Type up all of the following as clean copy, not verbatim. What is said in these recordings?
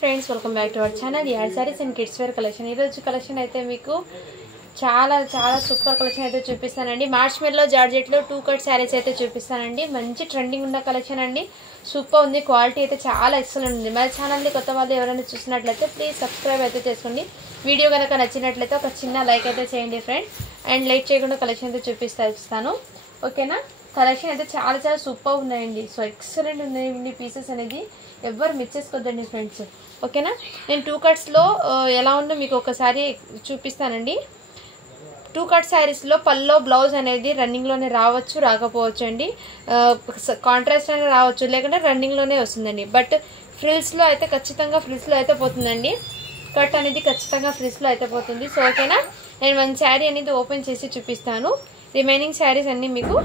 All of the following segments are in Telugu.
Friends, welcome back to our channel and sarees and kids wear collection. ఈరోజు కలెక్షన్ అయితే మీకు చాలా సూపర్ కలెక్షన్ అయితే చూపిస్తానండి. మార్చ్ మెల్లో జార్జెట్లో 2 కట్ శారీస్ అయితే చూపిస్తానండి. మంచి ట్రెండింగ్ ఉన్న కలెక్షన్ అండి. సూపర్ ఉంది, క్వాలిటీ అయితే చాలా ఎక్సలెంట్ ఉంది. మన ఛానల్ని కొత్త వాళ్ళు ఎవరైనా చూసినట్లయితే ప్లీజ్ సబ్స్క్రైబ్ అయితే చేసుకోండి. వీడియో కనుక నచ్చినట్లయితే ఒక చిన్న లైక్ అయితే చేయండి ఫ్రెండ్స్. అండ్ లైక్ చేయకుండా కలెక్షన్ అయితే చూపిస్తాను, ఓకేనా. కలెక్షన్ అయితే చాలా సూపర్ ఉన్నాయండి. సో ఎక్సలెంట్ ఉన్నాయండి పీసెస్ అనేది, ఎవరు మిస్ చేసుకోవద్దండి ఫ్రెండ్స్, ఓకేనా. నేను 2 కట్స్లో ఎలా ఉందో మీకు ఒకసారి చూపిస్తానండి. 2 కట్ శారీస్లో పల్లో బ్లౌజ్ అనేది రన్నింగ్లోనే రావచ్చు, రాకపోవచ్చు అండి. కాంట్రాస్ట్ అనేది రావచ్చు, లేకుంటే రన్నింగ్లోనే వస్తుందండి. బట్ ఫ్రిల్స్లో అయితే ఖచ్చితంగా ఫ్రిల్స్లో అయితే పోతుందండి. కట్ అనేది ఖచ్చితంగా ఫ్రిల్స్లో అయితే పోతుంది. సో ఓకేనా, నేను 1 శారీ అనేది ఓపెన్ చేసి చూపిస్తాను. రిమైనింగ్ శారీస్ అన్నీ మీకు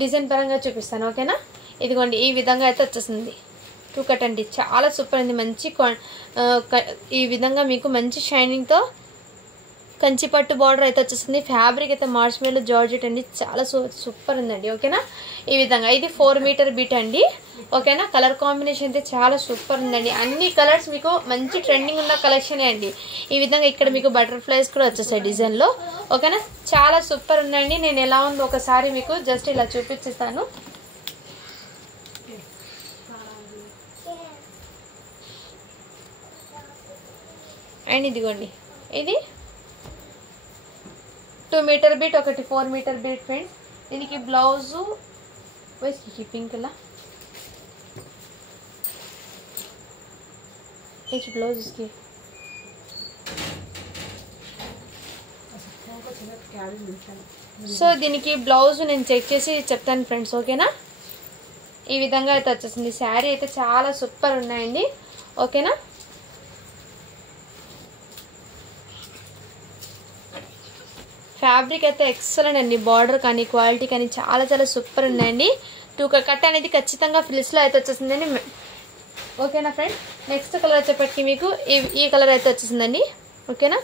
డిజైన్ పరంగా చూపిస్తాను, ఓకేనా. ఇదిగోండి, ఈ విధంగా అయితే వచ్చేస్తుంది 2 కట్ అండి. చాలా సూపర్ ఉంది. మంచి ఈ విధంగా మీకు మంచి షైనింగ్తో కంచి పట్టు బార్డర్ అయితే వచ్చేస్తుంది. ఫ్యాబ్రిక్ అయితే మార్చ్ మేలో జార్జెట్ అండి, చాలా సూపర్ ఉందండి, ఓకేనా. ఈ విధంగా ఇది 4 మీటర్ బీట్ అండి, ఓకేనా. కలర్ కాంబినేషన్ అయితే చాలా సూపర్ ఉందండి. అన్ని కలర్స్ మీకు మంచి ట్రెండింగ్ ఉన్న కలెక్షనే అండి. ఈ విధంగా ఇక్కడ మీకు బటర్ఫ్లైస్ కూడా వచ్చేసాయి డిజైన్లో, ఓకేనా. చాలా సూపర్ ఉందండి. నేను ఎలా ఉందో ఒకసారి మీకు జస్ట్ ఇలా చూపించేస్తాను. అండ్ ఇదిగోండి, ఇది 2 మీటర్ బీట్, ఒకటి 4 మీటర్ బీట్ ఫ్రెండ్స్. దీనికి బ్లౌజు పింక్లా బ్లౌజ్ ఇస్కి సో దీనికి బ్లౌజ్ నేను చెక్ చేసి చెప్తాను ఫ్రెండ్స్, ఓకేనా. ఈ విధంగా అయితే వచ్చేసింది. శారీ అయితే చాలా సూపర్ ఉన్నాయండి, ఓకేనా. ఫ్యాబ్రిక్ అయితే ఎక్సలెంట్ అండి. బార్డర్ కానీ క్వాలిటీ కానీ చాలా సూపర్ ఉన్నాయండి. 2 కట్ అనేది ఖచ్చితంగా ఫ్రిల్స్లో అయితే వచ్చేసిందండి, ఓకేనా ఫ్రెండ్. నెక్స్ట్ కలర్ వచ్చేప్పటికి మీకు ఈ కలర్ అయితే వచ్చేసిందండి, ఓకేనా.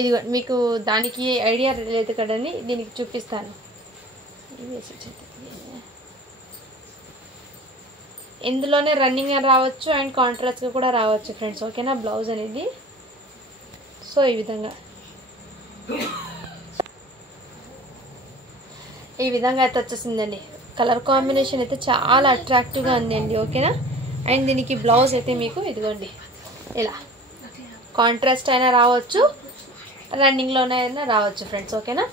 ఇది మీకు దానికి ఐడియా లేదు కదండి, దీనికి చూపిస్తాను. ఇందులోనే రన్నింగ్ రావచ్చు అండ్ కాంట్రాస్ట్గా కూడా రావచ్చు ఫ్రెండ్స్, ఓకేనా. బ్లౌజ్ అనేది సో ఈ విధంగా అయితే వచ్చేసిందండి. కలర్ కాంబినేషన్ అయితే చాలా అట్రాక్టివ్గా ఉందండి, ఓకేనా. అండ్ దీనికి బ్లౌజ్ అయితే మీకు ఇదిగోండి ఇలా కాంట్రాస్ట్ అయినా రావచ్చు, రన్నింగ్లోనైనా రావచ్చు ఫ్రెండ్స్, ఓకేనా.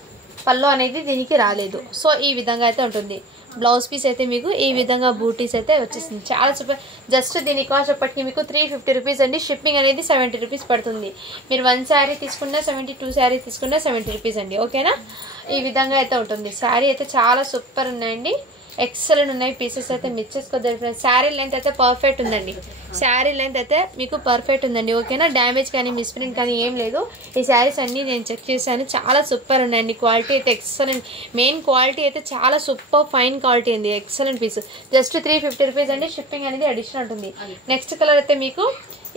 పల్లో అనేది దీనికి రాలేదు. సో ఈ విధంగా అయితే ఉంటుంది. బ్లౌజ్ పీస్ అయితే మీకు ఈ విధంగా బూటీస్ అయితే వచ్చేసింది. చాలా సూపర్. జస్ట్ దీని కాస్ట్ అప్పటికి మీకు 350 రూపీస్ అండి. షిప్పింగ్ అనేది 70 రూపీస్ పడుతుంది. మీరు 1 శారీ తీసుకున్నా 70, 2 శారీ తీసుకున్నా 70 రూపీస్ అండి, ఓకేనా. ఈ విధంగా అయితే ఉంటుంది. శారీ అయితే చాలా సూపర్ ఉన్నాయండి, ఎక్సలెంట్ ఉన్నాయి. పీసెస్ అయితే మిస్ చేసుకోవద్దు ఫ్రెండ్స్. శారీ లెంత్ అయితే పర్ఫెక్ట్ ఉందండి. శారీ లెంత్ అయితే మీకు పర్ఫెక్ట్ ఉందండి, ఓకేనా. డ్యామేజ్ కానీ మిస్ప్రింట్ కానీ ఏం లేదు. ఈ శారీస్ అన్ని నేను చెక్ చేశాను, చాలా సూపర్ ఉన్నాయండి. క్వాలిటీ అయితే ఎక్సలెంట్. మెయిన్ క్వాలిటీ అయితే చాలా సూపర్ ఫైన్ క్వాలిటీ అండి, ఎక్సలెంట్ పీస్. జస్ట్ 350 రూపీస్ అండి. షిప్పింగ్ అనేది అడిషనల్ ఉంటుంది. నెక్స్ట్ కలర్ అయితే మీకు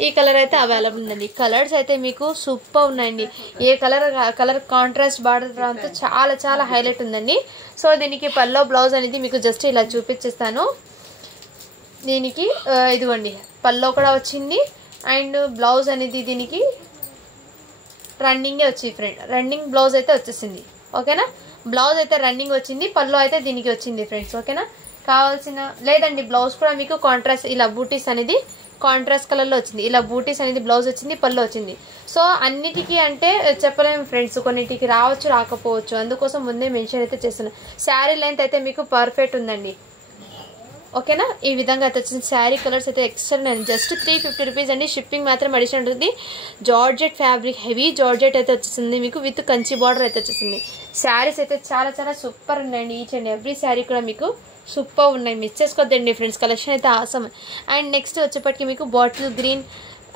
ఈ కలర్ అయితే అవైలబుల్ ఉందండి. కలర్స్ అయితే మీకు సూపర్ ఉన్నాయండి. ఏ కలర్ కాంట్రాస్ట్ బార్డర్ అంతా చాలా హైలైట్ ఉందండి. సో దీనికి పల్లో బ్లౌజ్ అనేది మీకు జస్ట్ ఇలా చూపించేస్తాను. దీనికి ఇదిగోండి పల్లో కూడా వచ్చింది అండ్ బ్లౌజ్ అనేది దీనికి రన్నింగే వచ్చింది ఫ్రెండ్. రన్నింగ్ బ్లౌజ్ అయితే వచ్చేసింది, ఓకేనా. బ్లౌజ్ అయితే రన్నింగ్ వచ్చింది, పల్లో అయితే దీనికి వచ్చింది ఫ్రెండ్స్, ఓకేనా. కావాల్సిన లేదండి, బ్లౌజ్ కూడా మీకు కాంట్రాస్ట్ ఇలా బూటీస్ అనేది కాంట్రాస్ట్ కలర్లో వచ్చింది. ఇలా బూటీస్ అనేది బ్లౌజ్ వచ్చింది, పళ్ళు వచ్చింది. సో అన్నిటికీ అంటే చెప్పలేము ఫ్రెండ్స్, కొన్నిటికి రావచ్చు రాకపోవచ్చు, అందుకోసం ముందే మెన్షన్ అయితే చేస్తున్నాను. శారీ లెంత్ అయితే మీకు పర్ఫెక్ట్ ఉందండి, ఓకేనా. ఈ విధంగా అయితే వచ్చింది. శారీ కలర్స్ అయితే ఎక్సలెంట్ అండి. జస్ట్ 350 రూపీస్ అండి. షిప్పింగ్ మాత్రం అడిషనల్ ఉంటుంది. జార్జెట్ ఫ్యాబ్రిక్, హెవీ జార్జెట్ అయితే వచ్చేసింది మీకు, విత్ కంచి బార్డర్ అయితే వచ్చేసింది. శారీస్ అయితే చాలా సూపర్ ఉన్నాయండి. ఈచ్ అండ్ ఎవ్రీ శారీ కూడా మీకు సూపర్ ఉన్నాయి, మిస్ చేసుకోవద్దండి ఫ్రెండ్స్. కలెక్షన్ అయితే ఆసమ్. అండ్ నెక్స్ట్ వచ్చేప్పటికి మీకు బాటిల్ గ్రీన్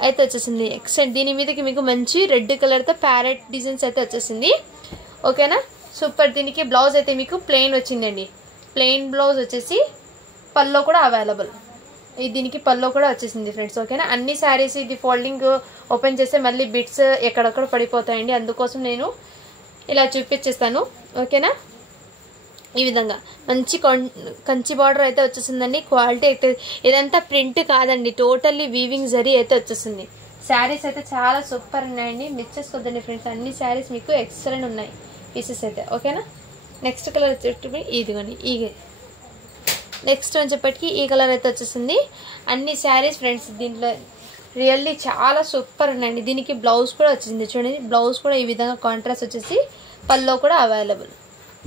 అయితే వచ్చేసింది, ఎక్సలెంట్. దీని మీదకి మీకు మంచి రెడ్ కలర్తో ప్యారెట్ డిజైన్స్ అయితే వచ్చేసింది, ఓకేనా. సూపర్. దీనికి బ్లౌజ్ అయితే మీకు ప్లెయిన్ వచ్చిందండి. ప్లెయిన్ బ్లౌజ్ వచ్చేసి పల్లో కూడా అవైలబుల్. దీనికి పల్లో కూడా వచ్చేసింది ఫ్రెండ్స్, ఓకేనా. అన్ని శారీస్ ఇది ఫోల్డింగ్ ఓపెన్ చేస్తే మళ్ళీ బిట్స్ ఎక్కడెక్కడ పడిపోతాయండి, అందుకోసం నేను ఇలా చూపించేస్తాను, ఓకేనా. ఈ విధంగా మంచి కంచి బార్డర్ అయితే వచ్చేసిందండి. క్వాలిటీ అయితే ఇదంతా ప్రింట్ కాదండి, టోటల్లీ వీవింగ్ జరీ అయితే వచ్చేసింది. శారీస్ అయితే చాలా సూపర్ ఉన్నాయండి, మిస్ చేసుకోవద్దండి ఫ్రెండ్స్. అన్ని శారీస్ మీకు ఎక్సలెంట్ ఉన్నాయి పీసెస్ అయితే. ఓకేనా. నెక్స్ట్ కలర్ వచ్చేటప్పుడు ఇదిగోండి, ఈ నెక్స్ట్ అని చెప్పటికి ఈ కలర్ అయితే వచ్చేసింది. అన్ని శారీస్ ఫ్రెండ్స్ దీంట్లో రియల్లీ చాలా సూపర్ ఉన్నాయండి. దీనికి బ్లౌజ్ కూడా వచ్చింది చూడండి. బ్లౌజ్ కూడా ఈ విధంగా కాంట్రాస్ట్ వచ్చేసి పల్లో కూడా అవైలబుల్.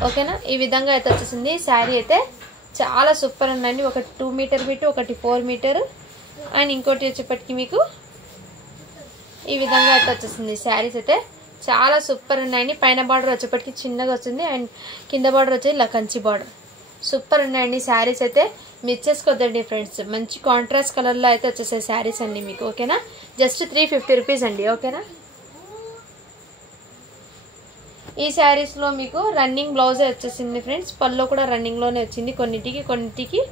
ఓకేనా. ఈ విధంగా అయితే వచ్చేసింది. శారీ అయితే చాలా సూపర్ ఉందండి. ఒకటి 2 మీటర్ బిట్, ఒకటి 4 మీటర్ అండ్ ఇంకోటి వచ్చేప్పటికి మీకు ఈ విధంగా అయితే వచ్చేసింది. శారీస్ అయితే చాలా సూపర్ ఉన్నాయండి. పైన బార్డర్ వచ్చేప్పటికి చిన్నగా వచ్చింది అండ్ కింద బార్డర్ వచ్చేది ఇలా కంచి బార్డర్. సూపర్ ఉన్నాయండి శారీస్ అయితే, మిస్ చేసుకోవద్దండి ఫ్రెండ్స్. మంచి కాంట్రాస్ట్ కలర్లో అయితే వచ్చేసాయి శారీస్ అండి మీకు. ఓకేనా. జస్ట్ 350 రూపీస్ అండి. ఓకేనా. ఈ శారీస్లో మీకు రన్నింగ్ బ్లౌజే వచ్చేసింది ఫ్రెండ్స్. పల్లో కూడా రన్నింగ్లోనే వచ్చింది. కొన్నిటికి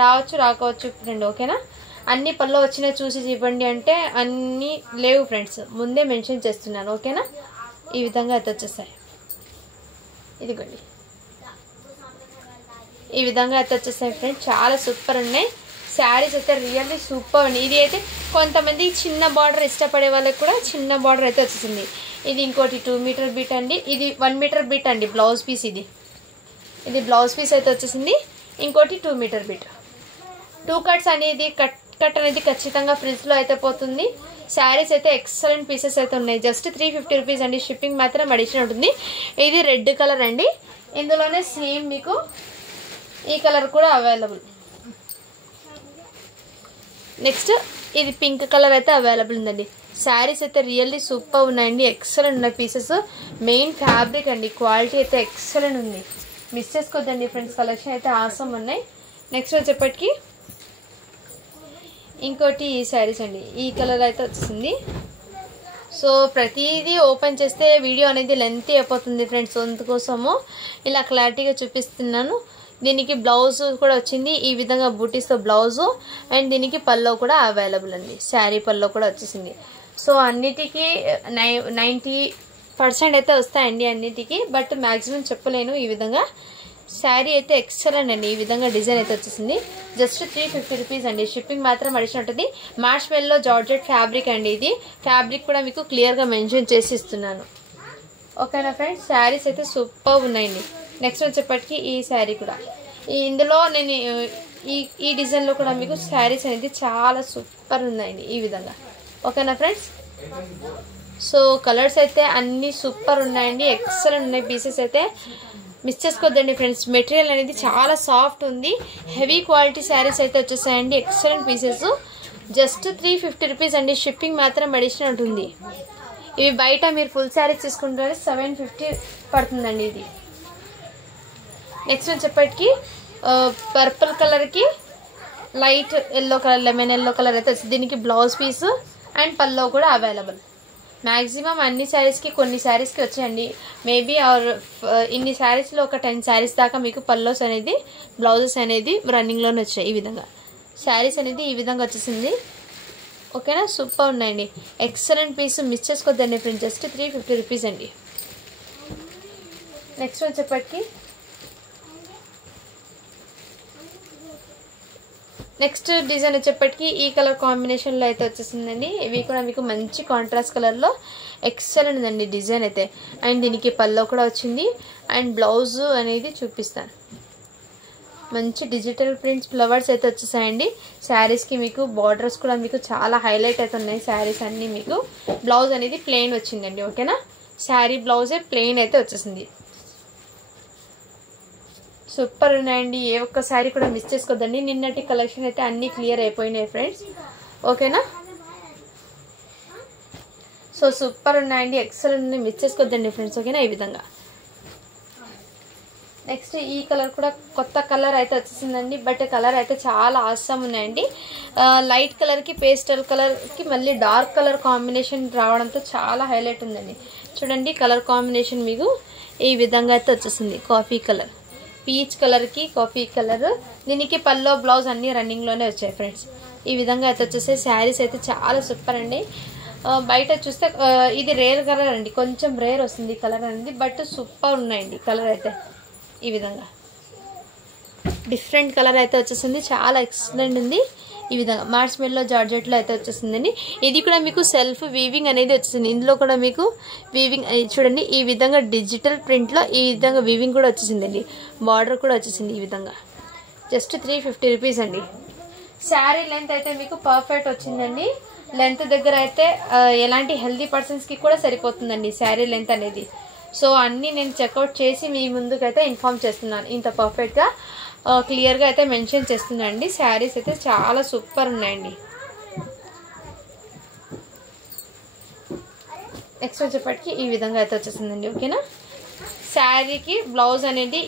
రావచ్చు రాకపోవచ్చు ఫ్రెండ్. ఓకేనా. అన్ని పల్లో వచ్చినా చూసి ఇవ్వండి అంటే అన్నీ లేవు ఫ్రెండ్స్, ముందే మెన్షన్ చేస్తున్నాను. ఓకేనా. ఈ విధంగా అయితే వచ్చేసాయి. ఇదిగోండి ఈ విధంగా అయితే వచ్చేసాయి ఫ్రెండ్స్. చాలా సూపర్ ఉన్నాయి శారీస్ అయితే, రియల్లీ సూపర్ అండి. ఇది అయితే కొంతమంది చిన్న బార్డర్ ఇష్టపడే వాళ్ళకి కూడా చిన్న బార్డర్ అయితే వచ్చేసింది. ఇది ఇంకోటి 2 మీటర్ బిట్ అండి, ఇది 1 మీటర్ బిట్ అండి బ్లౌజ్ పీస్. ఇది బ్లౌజ్ పీస్ అయితే వచ్చేసింది. ఇంకోటి 2 మీటర్ బిట్. 2 కట్స్ అనేది కట్ అనేది ఖచ్చితంగా ఫ్రిడ్జ్లో అయితే పోతుంది. శారీస్ అయితే ఎక్సలెంట్ పీసెస్ అయితే ఉన్నాయి. జస్ట్ 350 రూపీస్ అండి. షిప్పింగ్ మాత్రం అడిషనల్ ఉంటుంది. ఇది రెడ్ కలర్ అండి. ఇందులోనే సేమ్ మీకు ఈ కలర్ కూడా అవైలబుల్. నెక్స్ట్ ఇది పింక్ కలర్ అయితే అవైలబుల్ ఉందండి. శారీస్ అయితే రియల్లీ సూపర్ ఉన్నాయండి, ఎక్సలెంట్ ఉన్నాయి పీసెస్. మెయిన్ ఫ్యాబ్రిక్ అండి, క్వాలిటీ అయితే ఎక్సలెంట్ ఉంది, మిస్ చేసుకోవద్దండి ఫ్రెండ్స్. కలెక్షన్ అయితే ఆసమ్ ఉన్నాయి. నెక్స్ట్ వచ్చేప్పటికి ఇంకోటి ఈ శారీస్ అండి. ఈ కలర్ అయితే వచ్చింది. సో ప్రతిదీ ఓపెన్ చేస్తే వీడియో అనేది లెంత్ అయిపోతుంది ఫ్రెండ్స్, అందుకోసము ఇలా క్లారిటీగా చూపిస్తున్నాను. దీనికి బ్లౌజ్ కూడా వచ్చింది ఈ విధంగా బూటీస్తో బ్లౌజు అండ్ దీనికి పల్లో కూడా అవైలబుల్ అండి. శారీ పల్లో కూడా వచ్చేసింది. సో అన్నిటికీ 90% అయితే వస్తాయండి అన్నిటికీ, బట్ మ్యాక్సిమం చెప్పలేను. ఈ విధంగా శారీ అయితే ఎక్సలెంట్ అండి. ఈ విధంగా డిజైన్ అయితే వచ్చేసింది. జస్ట్ 350 రూపీస్ అండి. షిప్పింగ్ మాత్రం అడిషనల్ ఉంటుంది. మార్ష్మెల్లో జార్జెట్ ఫ్యాబ్రిక్ అండి. ఇది ఫ్యాబ్రిక్ కూడా మీకు క్లియర్గా మెన్షన్ చేసి ఇస్తున్నాను. ఓకేనా ఫ్రెండ్స్. శారీస్ అయితే సూపర్ ఉన్నాయండి. నెక్స్ట్ వచ్చేప్పటికి ఈ శారీ కూడా ఇందులో నేను ఈ డిజైన్లో కూడా మీకు శారీస్ అనేది చాలా సూపర్ ఉన్నాయండి ఈ విధంగా. ఓకేనా ఫ్రెండ్స్. సో కలర్స్ అయితే అన్నీ సూపర్ ఉన్నాయండి, ఎక్సలెంట్ ఉన్నాయి పీసెస్ అయితే, మిస్ చేసుకోవద్దండి ఫ్రెండ్స్. మెటీరియల్ అనేది చాలా సాఫ్ట్ ఉంది, హెవీ క్వాలిటీ శారీస్ అయితే వచ్చేసాయండి, ఎక్సలెంట్ పీసెస్. జస్ట్ 350 రూపీస్ అండి. షిప్పింగ్ మాత్రం అడిషనల్ ఉంటుంది. ఇవి బయట మీరు ఫుల్ శారీస్ తీసుకుంటే 750 పడుతుందండి ఇది. నెక్స్ట్ వచ్చేప్పటికి పర్పుల్ కలర్కి light yellow colour, lemon yellow colour అయితే వస్తుంది. దీనికి బ్లౌజ్ పీస్ అండ్ పల్లో కూడా అవైలబుల్. మ్యాక్సిమం అన్ని శారీస్కి కొన్ని శారీస్కి వచ్చాయండి. మేబీ ఇన్ని శారీస్లో ఒక 10 శారీస్ దాకా మీకు పల్లోస్ అనేది బ్లౌజెస్ అనేది రన్నింగ్లోనే వచ్చాయి. ఈ విధంగా శారీస్ అనేది ఈ విధంగా వచ్చేసింది. ఓకేనా. సూపర్ ఉన్నాయండి, ఎక్సలెంట్ పీస్, మిస్ చేసుకోవద్దండి ఫ్రెండ్స్. జస్ట్ 350 రూపీస్ అండి. నెక్స్ట్ వచ్చేప్పటికి నెక్స్ట్ డిజైన్ వచ్చేప్పటికి ఈ కలర్ కాంబినేషన్లో అయితే వచ్చేసిందండి. ఇవి కూడా మీకు మంచి కాంట్రాస్ట్ కలర్లో ఎక్సలెంట్ అండి డిజైన్ అయితే. అండ్ దీనికి పల్లో కూడా వచ్చింది అండ్ బ్లౌజ్ అనేది చూపిస్తాను. మంచి డిజిటల్ ప్రింట్స్ ఫ్లవర్స్ అయితే వచ్చేసాయండి. శారీస్కి మీకు బార్డర్స్ కూడా మీకు చాలా హైలైట్ అయితే ఉన్నాయి శారీస్ అన్నీ. మీకు బ్లౌజ్ అనేది ప్లెయిన్ వచ్చిందండి. ఓకేనా. శారీ బ్లౌజే ప్లెయిన్ అయితే వచ్చేసింది. సూపర్ ఉన్నాయండి, ఏ ఒక్క శారీ కూడా మిస్ చేసుకోవద్దండి. నిన్నటి కలెక్షన్ అయితే అన్నీ క్లియర్ అయిపోయినాయి ఫ్రెండ్స్. ఓకేనా. సో సూపర్ ఉన్నాయండి, ఎక్సలెంట్ ఉంది, మిస్ చేసుకోవద్దండి ఫ్రెండ్స్. ఓకేనా. ఈ విధంగా నెక్స్ట్ ఈ కలర్ కూడా కొత్త కలర్ అయితే వచ్చేసిందండి. బట్ కలర్ అయితే చాలా ఆసమ్ ఉన్నాయండి. లైట్ కలర్కి పేస్టల్ కలర్కి మళ్ళీ డార్క్ కలర్ కాంబినేషన్ రావడంతో చాలా హైలైట్ ఉందండి. చూడండి కలర్ కాంబినేషన్ మీకు ఈ విధంగా అయితే వచ్చేసింది. కాఫీ కలర్, పీచ్ కలర్కి కాఫీ కలర్. దీనికి పల్లో బ్లౌజ్ అన్నీ రన్నింగ్లోనే వచ్చాయి ఫ్రెండ్స్. ఈ విధంగా అయితే వచ్చేసి శారీస్ అయితే చాలా సూపర్ అండి. బయట చూస్తే ఇది రేర్ కలర్ అండి, కొంచెం రేర్ వస్తుంది కలర్ అనేది, బట్ సూపర్ ఉన్నాయండి కలర్ అయితే. ఈ విధంగా డిఫరెంట్ కలర్ అయితే వచ్చేసింది, చాలా ఎక్సలెంట్ ఉంది. ఈ విధంగా మార్ష్మెల్లో జార్జెట్లో అయితే వచ్చేసిందండి. ఇది కూడా మీకు సెల్ఫ్ వీవింగ్ అనేది వచ్చేసింది. ఇందులో కూడా మీకు వీవింగ్ చూడండి, ఈ విధంగా డిజిటల్ ప్రింట్లో ఈ విధంగా వీవింగ్ కూడా వచ్చేసిందండి. బార్డర్ కూడా వచ్చేసింది ఈ విధంగా. జస్ట్ 350 రూపీస్ అండి. శారీ లెంత్ అయితే మీకు పర్ఫెక్ట్ వచ్చిందండి. లెంత్ దగ్గర అయితే ఎలాంటి హెల్దీ పర్సన్స్కి కూడా సరిపోతుందండి శారీ లెంత్ అనేది. సో అన్నీ నేను చెక్అవుట్ చేసి మీ ముందుకైతే ఇన్ఫార్మ్ చేస్తున్నాను. ఇంత పర్ఫెక్ట్గా క్లియర్గా అయితే మెన్షన్ చేస్తున్నానండి. శారీస్ అయితే చాలా సూపర్ ఉన్నాయండి. నెక్స్ట్ వచ్చేప్పటికి ఈ విధంగా అయితే వచ్చేసిందండి. ఓకేనా, శారీకి బ్లౌజ్ అనేది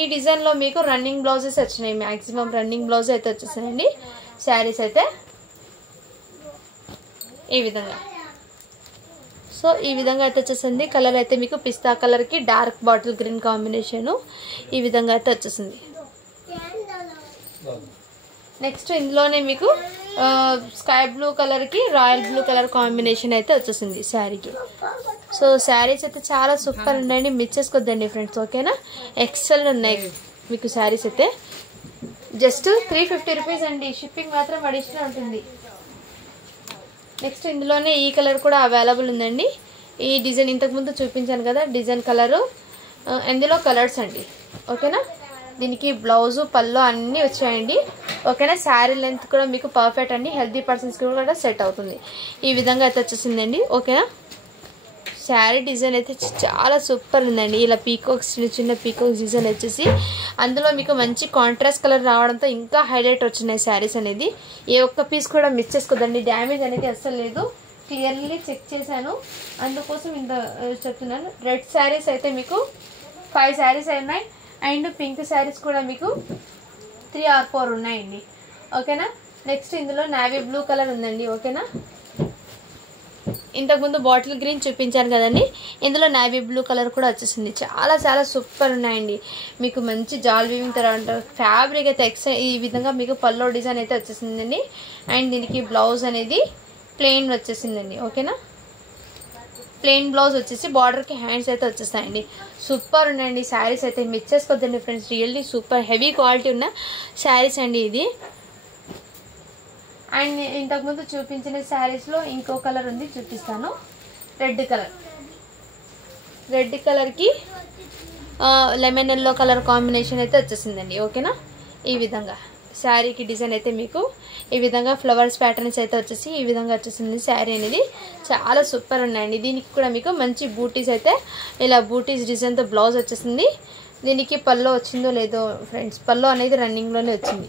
ఈ డిజైన్లో మీకు రన్నింగ్ బ్లౌజెస్ వచ్చినాయి. మ్యాక్సిమం రన్నింగ్ బ్లౌజ్ అయితే వచ్చేసాయండి. శారీస్ అయితే ఈ విధంగా. సో ఈ విధంగా అయితే వచ్చేసింది. కలర్ అయితే మీకు పిస్తా కలర్కి డార్క్ బాటిల్ గ్రీన్ కాంబినేషను ఈ విధంగా అయితే వచ్చేసింది. నెక్స్ట్ ఇందులోనే మీకు స్కై బ్లూ కలర్కి రాయల్ బ్లూ కలర్ కాంబినేషన్ అయితే వచ్చేసింది శారీకి. సో శారీస్ అయితే చాలా సూపర్ ఉన్నాయండి, మిస్ చేసుకోద్దండి ఫ్రెండ్స్. ఓకేనా, ఎక్సెల్ ఉన్నాయి మీకు శారీస్ అయితే. జస్ట్ 350 రూపీస్ అండి. షిప్పింగ్ మాత్రం అడిషనల్ ఉంటుంది. నెక్స్ట్ ఇందులోనే ఈ కలర్ కూడా అవైలబుల్ ఉందండి. ఈ డిజైన్ ఇంతకుముందు చూపించాను కదా డిజైన్ కలరు, ఇందులో కలర్స్ అండి. ఓకేనా, దీనికి బ్లౌజు పళ్ళు అన్నీ వచ్చాయండి. ఓకేనా, శారీ లెంత్ కూడా మీకు పర్ఫెక్ట్ అండి, హెల్తీ పర్సన్స్కి కూడా సెట్ అవుతుంది. ఈ విధంగా అయితే వచ్చేసిందండి. ఓకేనా, శారీ డిజైన్ అయితే చాలా సూపర్ ఉందండి. ఇలా పీకాక్స్ చిన్న చిన్న పీకాక్స్ డిజైన్ వచ్చేసి అందులో మీకు మంచి కాంట్రాస్ట్ కలర్ రావడంతో ఇంకా హైలైట్ వచ్చినాయి శారీస్ అనేది. ఏ ఒక్క పీస్ కూడా మిస్ చేసుకోదండి, డ్యామేజ్ అనేది అస్సలు లేదు. క్లియర్లీ చెక్ చేశాను, అందుకోసం ఇంత చెప్తున్నాను. రెడ్ శారీస్ అయితే మీకు 5 శారీస్ ఉన్నాయి, అండ్ పింక్ శారీస్ కూడా మీకు 3 or 4 ఉన్నాయండి. ఓకేనా, నెక్స్ట్ ఇందులో నావీ బ్లూ కలర్ ఉందండి. ఓకేనా, ఇంతకుముందు బాటిల్ గ్రీన్ చూపించాను కదండి, ఇందులో నావీ బ్లూ కలర్ కూడా వచ్చేసింది. చాలా చాలా సూపర్ ఉన్నాయండి. మీకు మంచి జాల్ వీవింగ్ తర్వాత ఫ్యాబ్రిక్ అయితే ఈ విధంగా మీకు పల్లో డిజైన్ అయితే వచ్చేసిందండి. అండ్ దీనికి బ్లౌజ్ అనేది ప్లెయిన్ వచ్చేసిందండి. ఓకేనా, ప్లెయిన్ బ్లౌజ్ వచ్చేసి బార్డర్కి హ్యాండ్స్ అయితే వచ్చేస్తాయండి. సూపర్ ఉన్నాయండి శారీస్ అయితే, మిస్ చేసుకోద్దండి friends. Really super heavy quality ఉన్న శారీస్ అండి ఇది. అండ్ ఇంతకుముందు చూపించిన శారీస్లో ఇంకో కలర్ ఉంది, చూపిస్తాను. రెడ్ కలర్కి లెమన్ ఎల్లో కలర్ కాంబినేషన్ అయితే వచ్చేసిందండి. ఓకేనా, ఈ విధంగా శారీకి డిజైన్ అయితే మీకు ఈ విధంగా ఫ్లవర్స్ ప్యాటర్న్స్ అయితే వచ్చేసి ఈ విధంగా వచ్చేసింది. శారీ అనేది చాలా సూపర్ ఉన్నాయండి. దీనికి కూడా మీకు మంచి బూటీస్ అయితే ఇలా బూటీస్ డిజైన్తో బ్లౌజ్ వచ్చేసింది. దీనికి పల్లో వచ్చిందో లేదో ఫ్రెండ్స్, పల్లో అనేది రన్నింగ్లోనే వచ్చింది.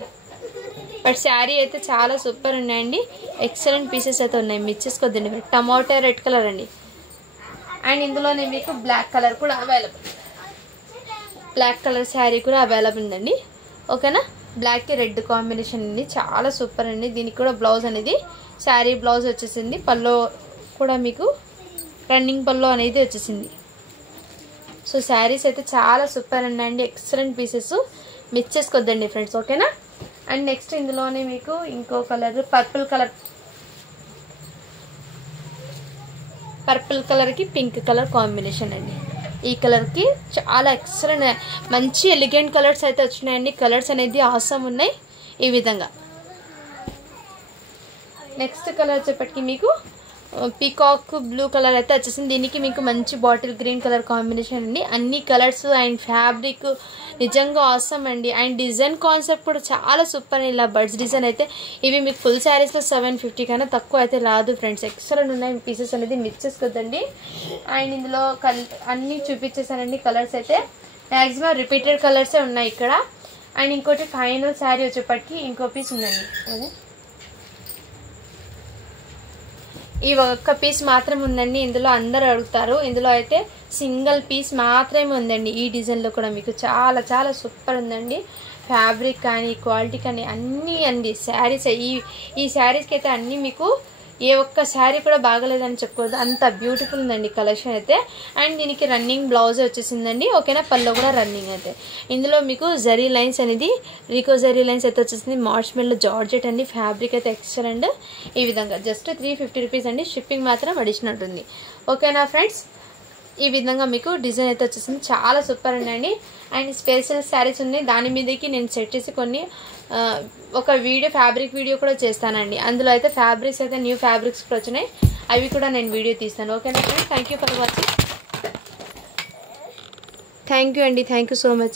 బట్ శారీ అయితే చాలా సూపర్ ఉన్నాయండి, ఎక్సలెంట్ పీసెస్ అయితే ఉన్నాయి, మిస్ చేసుకోద్దండి. టమాటా రెడ్ కలర్ అండి. అండ్ ఇందులోనే మీకు బ్లాక్ కలర్ కూడా అవైలబుల్, బ్లాక్ కలర్ శారీ కూడా అవైలబుల్ ఉందండి. ఓకేనా, బ్లాక్కి రెడ్ కాంబినేషన్ అండి, చాలా సూపర్ అండి. దీనికి కూడా బ్లౌజ్ అనేది శారీ బ్లౌజ్ వచ్చేసింది. పల్లో కూడా మీకు రన్నింగ్ పల్లో అనేది వచ్చేసింది. సో శారీస్ అయితే చాలా సూపర్ ఉన్నాయండి, ఎక్సలెంట్ పీసెస్, మిస్ చేసుకోద్దండి ఫ్రెండ్స్. ఓకేనా, అండ్ నెక్స్ట్ ఇందులోనే మీకు ఇంకో కలర్ పర్పుల్ కలర్కి పింక్ కలర్ కాంబినేషన్ అండి. ఈ కలర్కి చాలా ఎక్సలెంట్ మంచి ఎలిగెంట్ కలర్స్ అయితే వచ్చినాయండి. కలర్స్ అనేది ఆసమ్ ఉన్నాయి ఈ విధంగా. నెక్స్ట్ కలర్ వచ్చేప్పటికి మీకు పీకాక్ బ్లూ కలర్ అయితే వచ్చేసింది. దీనికి మీకు మంచి బాటిల్ గ్రీన్ కలర్ కాంబినేషన్ అండి. అన్ని కలర్స్ అండ్ ఫ్యాబ్రిక్ నిజంగా ఆసమ్ అండి. అండ్ డిజైన్ కాన్సెప్ట్ కూడా చాలా సూపర్. ఇలా బర్డ్స్ డిజైన్ అయితే ఇవి మీకు ఫుల్ శారీస్లో 750 కన్నా తక్కువ అయితే రాదు ఫ్రెండ్స్. ఎక్సలెంట్ ఉన్నాయి పీసెస్ అనేది, మిస్ చేసుకోద్దండి. అండ్ ఇందులో అన్నీ చూపించేసానండి. కలర్స్ అయితే మ్యాక్సిమం రిపీటెడ్ కలర్సే ఉన్నాయి ఇక్కడ. అండ్ ఇంకోటి ఫైనల్ శారీ వచ్చేప్పటికి ఇంకో పీస్ ఉందండి. అదే ఈ ఒక్క పీస్ మాత్రం ఉందండి. ఇందులో అందరూ అడుగుతారు, ఇందులో అయితే సింగిల్ పీస్ మాత్రమే ఉందండి. ఈ డిజైన్లో కూడా మీకు చాలా చాలా సూపర్ ఉందండి. ఫ్యాబ్రిక్ కానీ క్వాలిటీ కానీ అన్నీ అండి. శారీస్ ఈ శారీస్కి అయితే అన్నీ మీకు ఏ ఒక్క శారీ కూడా బాగలేదని చెప్పుకోవద్దు, అంత బ్యూటిఫుల్ ఉందండి కలెక్షన్ అయితే. అండ్ దీనికి రన్నింగ్ బ్లౌజ్ వచ్చేసిందండి. ఓకేనా, పల్లో కూడా రన్నింగ్ అయితే. ఇందులో మీకు జరీ లైన్స్ అనేది రీకో జరీ లైన్స్ అయితే వచ్చేసింది. మార్ష్మెల్లో జార్జెట్ అండి. ఫ్యాబ్రిక్ అయితే ఎక్సలెంట్. ఈ విధంగా జస్ట్ 350 రూపీస్ అండి. షిప్పింగ్ మాత్రం అడిషనల్ ఉంటుంది. ఓకేనా ఫ్రెండ్స్, ఈ విధంగా మీకు డిజైన్ అయితే వచ్చేసింది. చాలా సూపర్ అండి. అండ్ స్పెషల్ శారీస్ ఉన్నాయి, దాని మీదకి నేను సెట్ చేసి కొన్ని ఒక వీడియో ఫ్యాబ్రిక్ వీడియో కూడా చేస్తానండి. అందులో అయితే ఫ్యాబ్రిక్స్ అయితే న్యూ ఫ్యాబ్రిక్స్ కూడా వచ్చినాయి, అవి కూడా నేను వీడియో తీస్తాను. ఓకేనా friends, thank you for watching. Thank you అండి, థ్యాంక్ యూ సో మచ్.